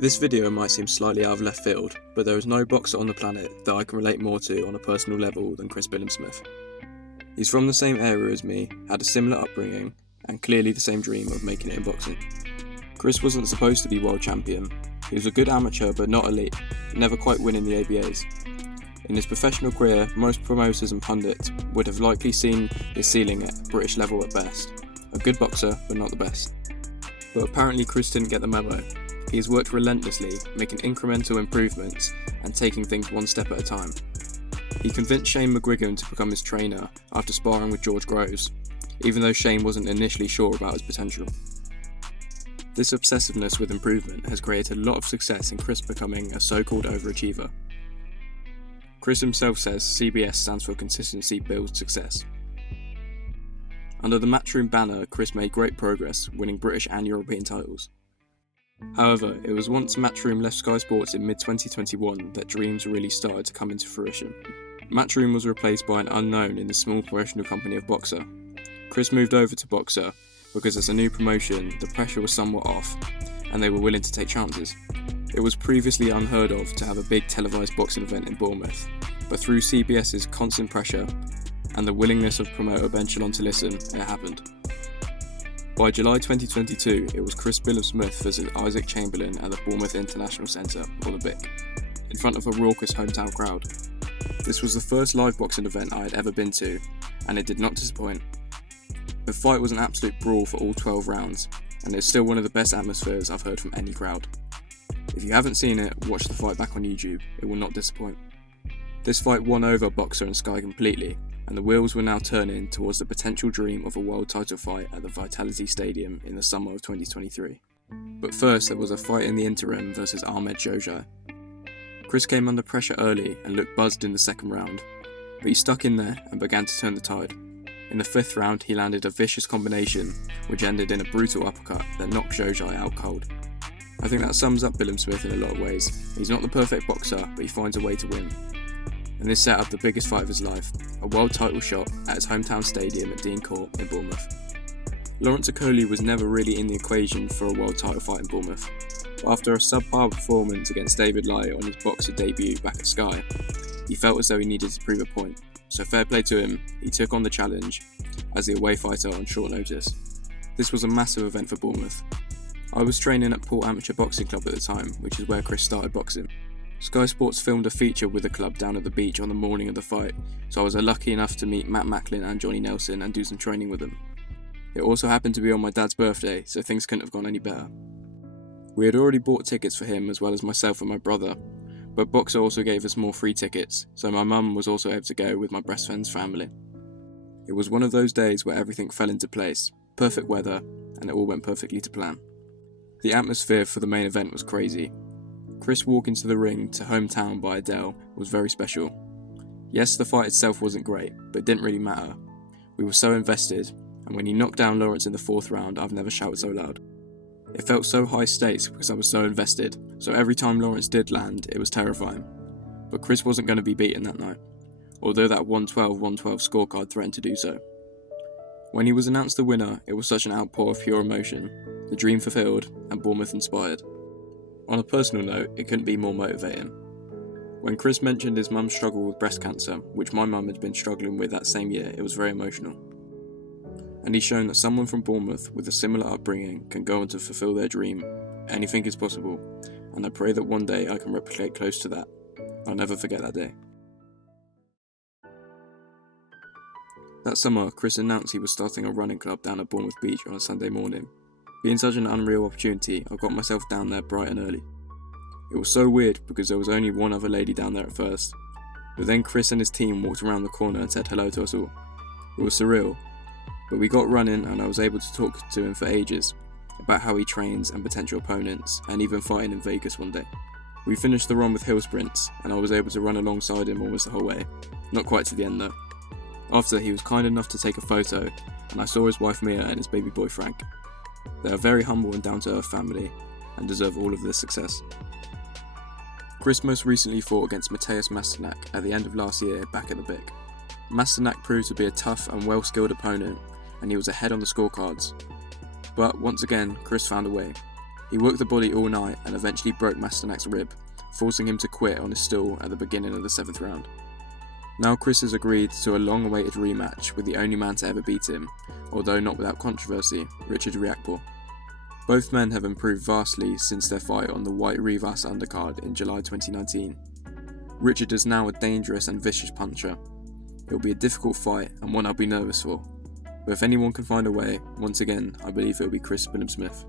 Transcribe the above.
This video might seem slightly out of left field, but there is no boxer on the planet that I can relate more to on a personal level than Chris Billam. He's from the same area as me, had a similar upbringing, and clearly the same dream of making it in boxing. Chris wasn't supposed to be world champion. He was a good amateur but not elite, never quite winning the ABAs. In his professional career, most promoters and pundits would have likely seen his ceiling at British level at best. A good boxer, but not the best. But apparently Chris didn't get the memo. He has worked relentlessly, making incremental improvements and taking things one step at a time. He convinced Shane McGuigan to become his trainer after sparring with George Groves, even though Shane wasn't initially sure about his potential. This obsessiveness with improvement has created a lot of success in Chris becoming a so-called overachiever. Chris himself says CBS stands for Consistency Builds Success. Under the Matchroom banner, Chris made great progress, winning British and European titles. However, it was once Matchroom left Sky Sports in mid-2021 that dreams really started to come into fruition. Matchroom was replaced by an unknown in the small promotional company of Boxer. Chris moved over to Boxer because as a new promotion, the pressure was somewhat off, and they were willing to take chances. It was previously unheard of to have a big televised boxing event in Bournemouth, but through CBS's constant pressure and the willingness of promoter Ben Shalom to listen, it happened. By July 2022, it was Chris Billam versus Isaac Chamberlain at the Bournemouth International Centre, or the BIC, in front of a raucous hometown crowd. This was the first live boxing event I had ever been to, and it did not disappoint. The fight was an absolute brawl for all 12 rounds, and it's still one of the best atmospheres I've heard from any crowd. If you haven't seen it, watch the fight back on YouTube, it will not disappoint. This fight won over Boxer and Sky completely, and the wheels were now turning towards the potential dream of a world title fight at the Vitality Stadium in the summer of 2023. But first there was a fight in the interim versus Ahmed Jojai. Chris came under pressure early and looked buzzed in the second round, but he stuck in there and began to turn the tide. In the fifth round he landed a vicious combination which ended in a brutal uppercut that knocked Jojai out cold. I think that sums up Billam in a lot of ways. He's not the perfect boxer, but he finds a way to win. And this set up the biggest fight of his life, a world title shot at his hometown stadium at Dean Court in Bournemouth. Lawrence Okolie was never really in the equation for a world title fight in Bournemouth. But after a subpar performance against David Lai on his boxer debut back at Sky, he felt as though he needed to prove a point. So fair play to him, he took on the challenge as the away fighter on short notice. This was a massive event for Bournemouth. I was training at Port Amateur Boxing Club at the time, which is where Chris started boxing. Sky Sports filmed a feature with the club down at the beach on the morning of the fight, so I was lucky enough to meet Matt Macklin and Johnny Nelson and do some training with them. It also happened to be on my dad's birthday, so things couldn't have gone any better. We had already bought tickets for him as well as myself and my brother, but Boxer also gave us more free tickets, so my mum was also able to go with my best friend's family. It was one of those days where everything fell into place, perfect weather, and it all went perfectly to plan. The atmosphere for the main event was crazy. Chris walking to the ring to Hometown by Adele was very special. Yes, the fight itself wasn't great, but it didn't really matter. We were so invested, and when he knocked down Lawrence in the fourth round, I've never shouted so loud. It felt so high stakes because I was so invested, so every time Lawrence did land, it was terrifying. But Chris wasn't going to be beaten that night, although that 112-112 scorecard threatened to do so. When he was announced the winner, it was such an outpour of pure emotion, the dream fulfilled, and Bournemouth inspired. On a personal note, it couldn't be more motivating. When Chris mentioned his mum's struggle with breast cancer, which my mum had been struggling with that same year, it was very emotional. And he's shown that someone from Bournemouth with a similar upbringing can go on to fulfill their dream. Anything is possible, and I pray that one day I can replicate close to that. I'll never forget that day. That summer, Chris announced he was starting a running club down at Bournemouth Beach on a Sunday morning. Being such an unreal opportunity, I got myself down there bright and early. It was so weird because there was only one other lady down there at first, but then Chris and his team walked around the corner and said hello to us all. It was surreal, but we got running and I was able to talk to him for ages, about how he trains and potential opponents, and even fighting in Vegas one day. We finished the run with hill sprints, and I was able to run alongside him almost the whole way, not quite to the end though. After, he was kind enough to take a photo, and I saw his wife Mia and his baby boy Frank. They are a very humble and down-to-earth family, and deserve all of their success. Chris most recently fought against Mateusz Masternak at the end of last year back at the BIC. Masternak proved to be a tough and well-skilled opponent, and he was ahead on the scorecards. But once again, Chris found a way. He worked the bully all night and eventually broke Masternak's rib, forcing him to quit on his stool at the beginning of the 7th round. Now Chris has agreed to a long-awaited rematch with the only man to ever beat him, although not without controversy, Richard Riakporhe. Both men have improved vastly since their fight on the White Rivas undercard in July 2019. Richard is now a dangerous and vicious puncher. It will be a difficult fight and one I'll be nervous for, but if anyone can find a way, once again I believe it will be Chris Billam Smith.